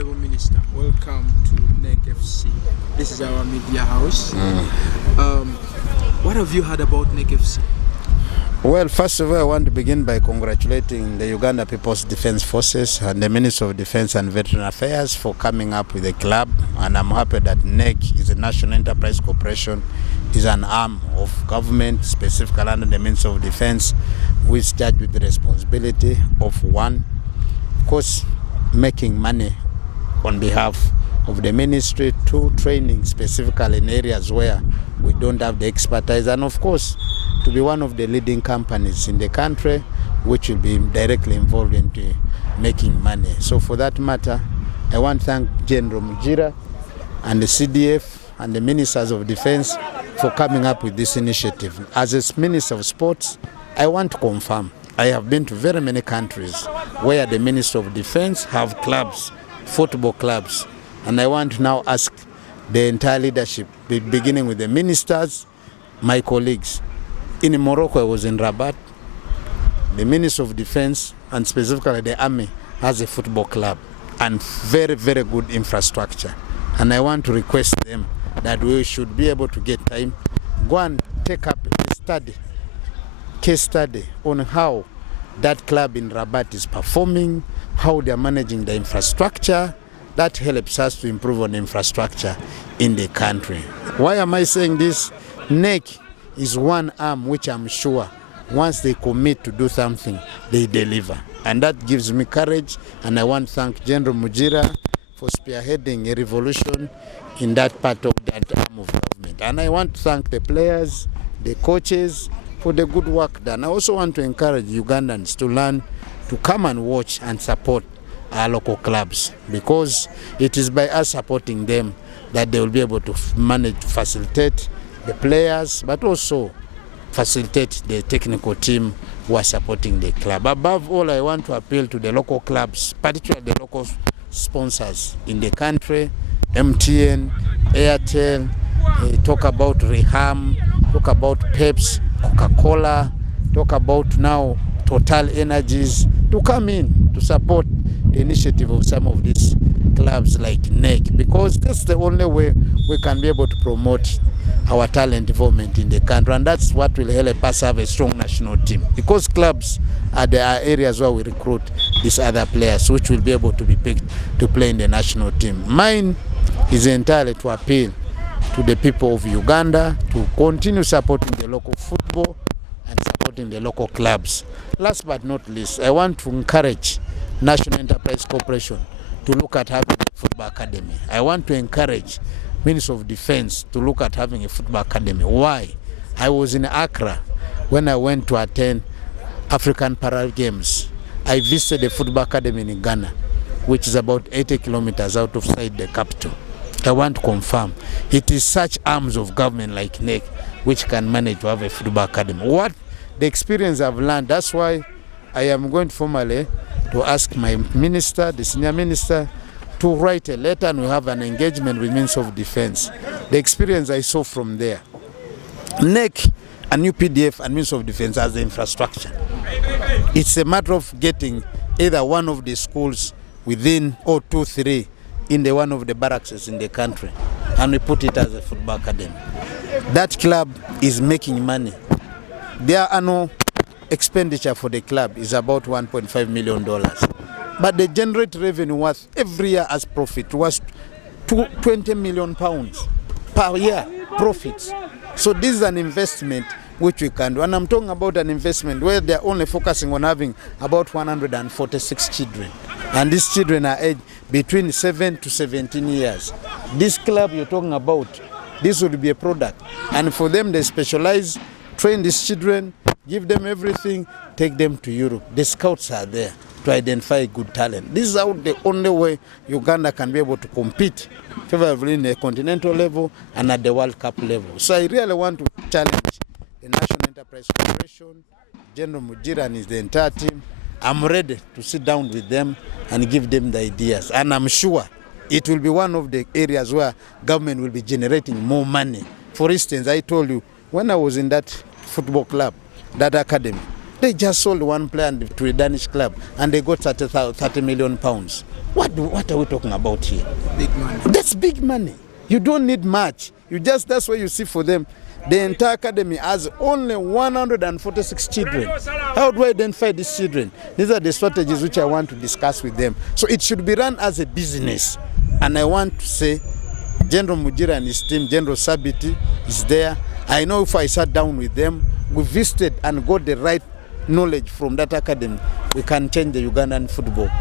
Honorable Minister, welcome to NEC FC. This is our media house. What have you heard about NEC FC? Well, first of all, I want to begin by congratulating the Uganda People's Defence Forces and the Minister of Defence and Veteran Affairs for coming up with a club. And I'm happy that NEC is a National Enterprise Corporation, is an arm of government, specifically under the Minister of Defence, who is charged with the responsibility of one, of course, making money on behalf of the ministry, two, training specifically in areas where we don't have the expertise, and of course, to be one of the leading companies in the country which will be directly involved into making money. So for that matter, I want to thank General Mujira and the CDF and the Ministers of Defense for coming up with this initiative. As a Minister of Sports, I want to confirm I have been to very many countries where the Minister of Defense have clubs, football clubs, and I want to now ask the entire leadership, beginning with the ministers, my colleagues. In Morocco, I was in Rabat. The Minister of Defense and specifically the Army has a football club and very, very good infrastructure. And I want to request them that we should be able to get time, go and take up a study, case study on how that club in Rabat is performing, how they are managing the infrastructure. That helps us to improve on infrastructure in the country. Why am I saying this? NEC is one arm which I'm sure once they commit to do something, they deliver. And that gives me courage, and I want to thank General Mujira for spearheading a revolution in that part of that arm of government. And I want to thank the players, the coaches, for the good work done. I also want to encourage Ugandans to learn to come and watch and support our local clubs, because it is by us supporting them that they will be able to manage to facilitate the players, but also facilitate the technical team who are supporting the club. Above all, I want to appeal to the local clubs, particularly the local sponsors in the country, MTN, Airtel, talk about Reham, talk about Peps, Coca-Cola, talk about now Total Energies, to come in to support the initiative of some of these clubs like NEC, because that's the only way we can be able to promote our talent development in the country, and that's what will help us have a strong national team, because clubs are the areas where we recruit these other players which will be able to be picked to play in the national team. Mine is entirely to appeal to the people of Uganda to continue supporting the local football and supporting the local clubs. Last but not least, I want to encourage National Enterprise Corporation to look at having a football academy. I want to encourage Minister of Defense to look at having a football academy. Why? I was in Accra when I went to attend African Parallel Games. I visited a football academy in Ghana, which is about 80 kilometers outside the capital. I want to confirm it is such arms of government like NEC which can manage to have a football academy. What the experience I've learned, that's why I am going formally to ask my minister, the senior minister, to write a letter, and we have an engagement with Minister of Defense. The experience I saw from there, NEC and UPDF and Minister of Defense has the infrastructure. It's a matter of getting either one of the schools within or 2, 3 in the one of the barracks in the country, and we put it as a football academy. That club is making money. Their annual expenditure for the club is about $1.5 million. But they generate revenue worth every year as profit was £20 million per year profits. So this is an investment which we can do. And I'm talking about an investment where they're only focusing on having about 146 children. And these children are aged between 7 to 17 years. This club you're talking about, this would be a product. And for them, they specialize, train these children, give them everything, take them to Europe. The scouts are there to identify good talent. This is how the only way Uganda can be able to compete favorably in the continental level and at the World Cup level. So I really want to challenge the National Enterprise Corporation, General Mujira and the entire team. I'm ready to sit down with them and give them the ideas. And I'm sure it will be one of the areas where government will be generating more money. For instance, I told you, when I was in that football club, that academy, They just sold one player to a Danish club and they got 30 million pounds. What are we talking about here? Big money. That's big money. You don't need much. That's what you see for them. The entire academy has only 146 children. How do I identify these children? These are the strategies which I want to discuss with them. So it should be run as a business. And I want to say, General Mujira and his team, General Sabiti is there. I know if I sat down with them, we visited and got the right knowledge from that academy, we can change the Ugandan football.